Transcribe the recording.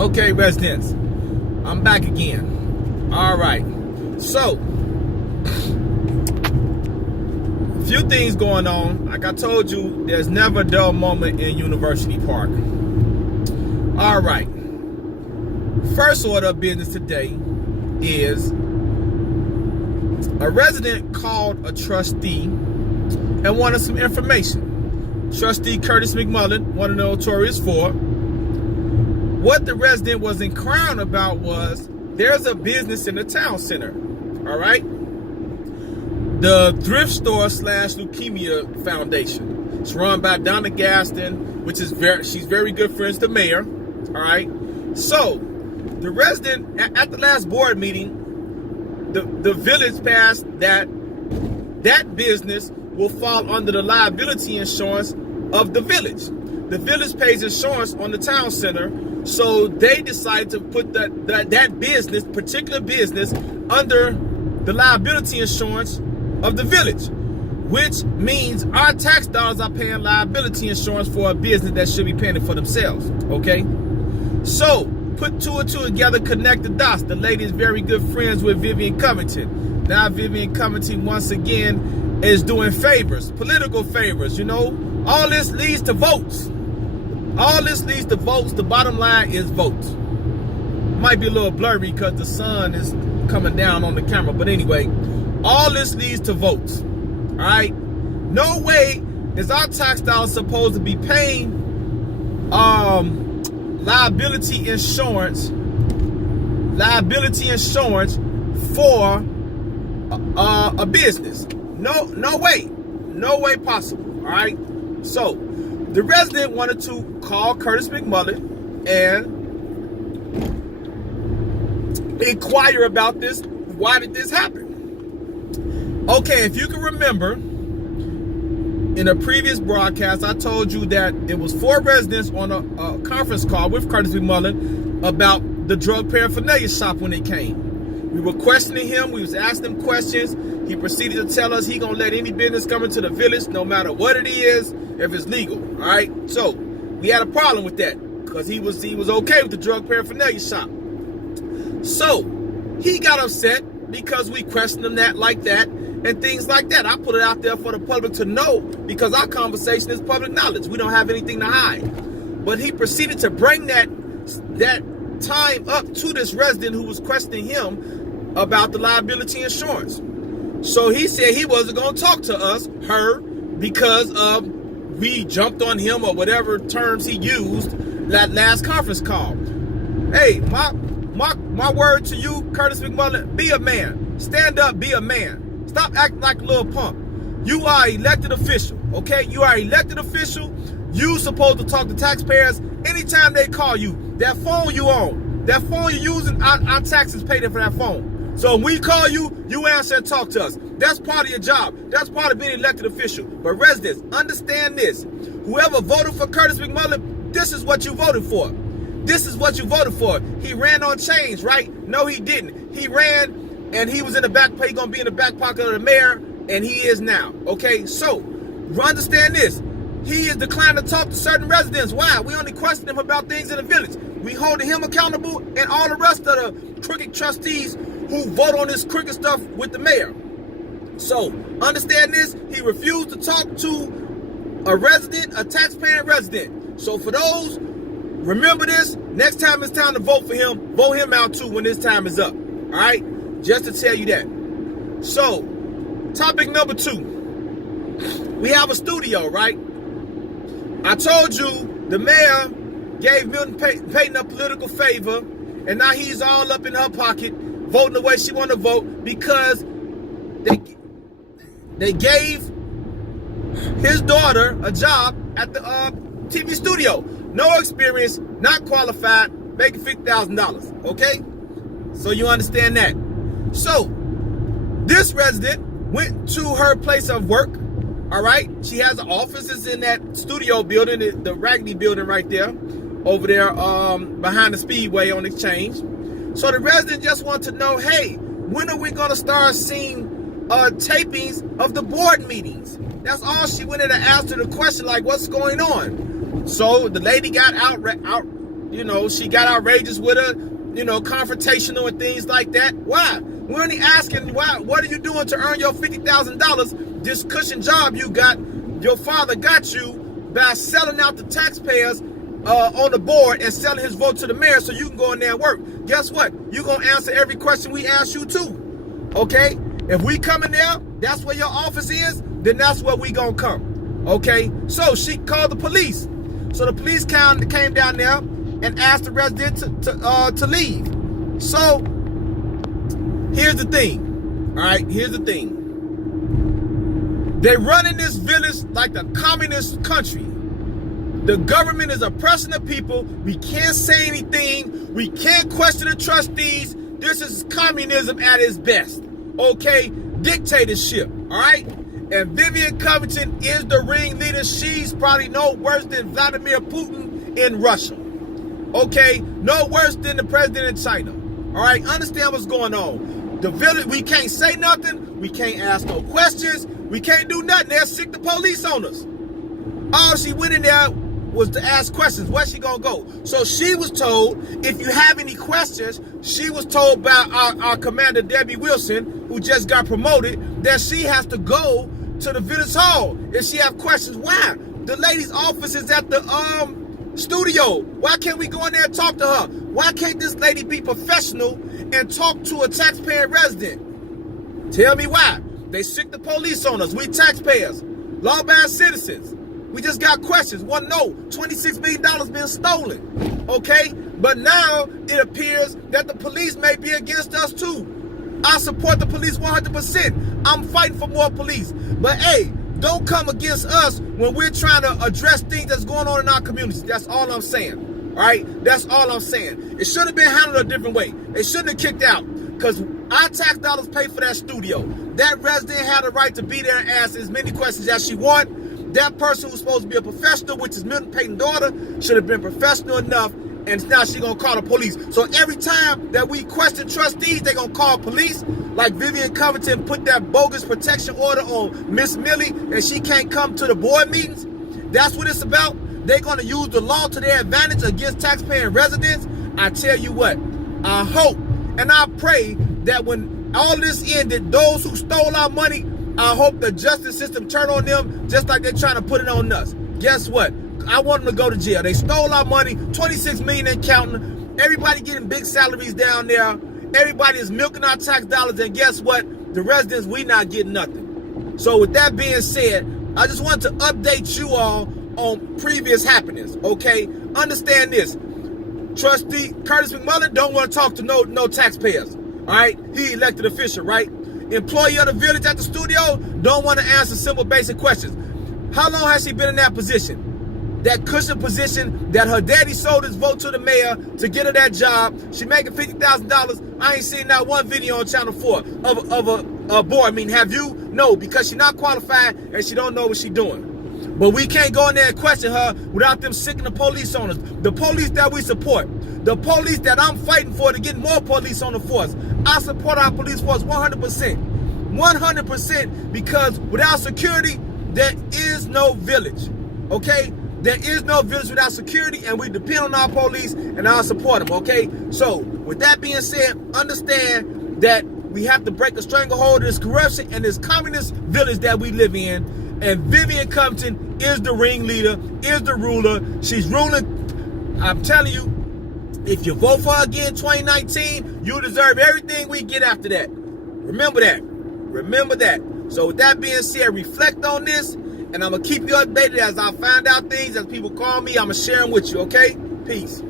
Okay, residents, I'm back again. All right, so a few things going on. Like I told you, there's never a dull moment in University Park. All right, first order of business today is a resident called a trustee and wanted some information. Trustee Curtis McMullen, one of the notorious four. What the resident was inquiring about was, there's a business in the town center, all right? The Thrift Store / Leukemia Foundation. It's run by Donna Gaston, which is she's very good friends with the mayor, all right? So, the resident, at the last board meeting, the village passed that business will fall under the liability insurance of the village. The village pays insurance on the town center, so they decided to put that business, particular business, under the liability insurance of the village, which means our tax dollars are paying liability insurance for a business that should be paying it for themselves, okay? So, put two and two together, connect the dots. The lady is very good friends with Vivian Covington. Now Vivian Covington, once again, is doing favors, political favors, you know? All this leads to votes. All this leads to votes. The bottom line is votes. Might be a little blurry because the sun is coming down on the camera. But anyway, all this leads to votes. All right? No way is our tax dollars supposed to be paying liability insurance for a business. No way possible. All right? So, the resident wanted to call Curtis McMullen and inquire about this. Why did this happen? Okay, if you can remember, in a previous broadcast, I told you that it was 4 residents on a conference call with Curtis McMullen about the drug paraphernalia shop when it came. We were questioning him. We was asking him questions. He proceeded to tell us he gonna let any business come into the village, no matter what it is, if it's legal. All right. So we had a problem with that because he was okay with the drug paraphernalia shop. So he got upset because we questioned him like that and things like that. I put it out there for the public to know because our conversation is public knowledge. We don't have anything to hide. But he proceeded to bring that time up to this resident who was questioning him about the liability insurance. So he said he wasn't going to talk to her, because of we jumped on him or whatever terms he used that last conference call. Hey, my word to you, Curtis McMullen, be a man. Stand up, be a man. Stop acting like a little punk. You are an elected official, okay? You are an elected official. You supposed to talk to taxpayers anytime they call you. That phone you on, that phone you're using, our taxes paid for that phone. So when we call you, you answer and talk to us. That's part of your job. That's part of being an elected official. But residents, understand this. Whoever voted for Curtis McMullen, this is what you voted for. This is what you voted for. He ran on change, right? No, he didn't. He ran and he was in the back, he's going to be in the back pocket of the mayor, and he is now. Okay, so understand this. He is declining to talk to certain residents. Why? We only question him about things in the village. We holding him accountable and all the rest of the crooked trustees who vote on this crooked stuff with the mayor. So, understand this. He refused to talk to a resident, a taxpaying resident. So for those, remember this. Next time it's time to vote for him, vote him out too when his time is up. All right? Just to tell you that. So, topic number 2. We have a studio, right? I told you the mayor gave Milton Payton a political favor, and now he's all up in her pocket, voting the way she want to vote because they gave his daughter a job at the TV studio. No experience, not qualified, making $50,000. Okay? So you understand that. So, this resident went to her place of work. All right? She has offices in that studio building, the Raggedy building right there, over there behind the Speedway on Exchange. So the resident just wants to know, hey, when are we going to start seeing tapings of the board meetings? That's all she went in to answer the question, like, what's going on? So the lady got you know, she got outrageous with her, you know, confrontational and things like that. Why? We're only asking, why? What are you doing to earn your $50,000? This cushion job you got, your father got you by selling out the taxpayers on the board and selling his vote to the mayor so you can go in there and work. Guess what? You're going to answer every question we ask you too. Okay? If we come in there, that's where your office is, then that's where we going to come. Okay? So she called the police. So the police came down there and asked the resident to leave. So here's the thing. All right? Here's the thing. They run in this village like the communist country. The government is oppressing the people. We can't say anything. We can't question the trustees. This is communism at its best. Okay? Dictatorship. All right? And Vivian Covington is the ringleader. She's probably no worse than Vladimir Putin in Russia. Okay? No worse than the president of China. All right? Understand what's going on. The village, we can't say nothing. We can't ask no questions. We can't do nothing. They'll sick the police on us. All she went in there was to ask questions. Where's she gonna go? So she was told, if you have any questions, she was told by our commander, Debbie Wilson, who just got promoted, that she has to go to the village hall if she have questions. Why? The lady's office is at the studio. Why can't we go in there and talk to her? Why can't this lady be professional and talk to a taxpayer resident? Tell me why. They sick the police on us. We taxpayers, law-abiding citizens. We just got questions. Want to know, $26 million been stolen. Okay? But now it appears that the police may be against us too. I support the police 100%. I'm fighting for more police. But hey, don't come against us when we're trying to address things that's going on in our communities. That's all I'm saying. All right? That's all I'm saying. It should have been handled a different way. They shouldn't have kicked out. Because our tax dollars pay for that studio. That resident had a right to be there and ask as many questions as she want. That person who's supposed to be a professional, which is Milton Payton's daughter, should have been professional enough, and now she's going to call the police. So every time that we question trustees, they're going to call police. Like Vivian Covington put that bogus protection order on Miss Millie, and she can't come to the board meetings. That's what it's about. They're going to use the law to their advantage against taxpaying residents. I tell you what, I hope and I pray that when all this ended, those who stole our money, I hope the justice system turn on them just like they're trying to put it on us. Guess what? I want them to go to jail. They stole our money, $26 million and counting. Everybody getting big salaries down there. Everybody is milking our tax dollars. And guess what? The residents, we not getting nothing. So with that being said, I just want to update you all on previous happenings, okay? Understand this. Trustee Curtis McMullen don't want to talk to no taxpayers, all right? He elected official, right? Employee of the village at the studio don't want to answer simple basic questions. How long has she been in that position? That cushion position that her daddy sold his vote to the mayor to get her that job. She making $50,000. I ain't seen not one video on Channel 4 of a board meeting. Have you? No, because she's not qualified and she don't know what she's doing. But we can't go in there and question her without them sicking the police on us. The police that we support. The police that I'm fighting for to get more police on the force. I support our police force 100%. 100% because without security, there is no village. Okay? There is no village without security, and we depend on our police, and I'll support them, okay? So, with that being said, understand that we have to break a stranglehold of this corruption and this communist village that we live in. And Vivian Covington is the ringleader, is the ruler. She's ruling. I'm telling you, if you vote for her again in 2019, you deserve everything we get after that. Remember that. Remember that. So with that being said, reflect on this, and I'm going to keep you updated as I find out things. As people call me, I'm going to share them with you, okay? Peace.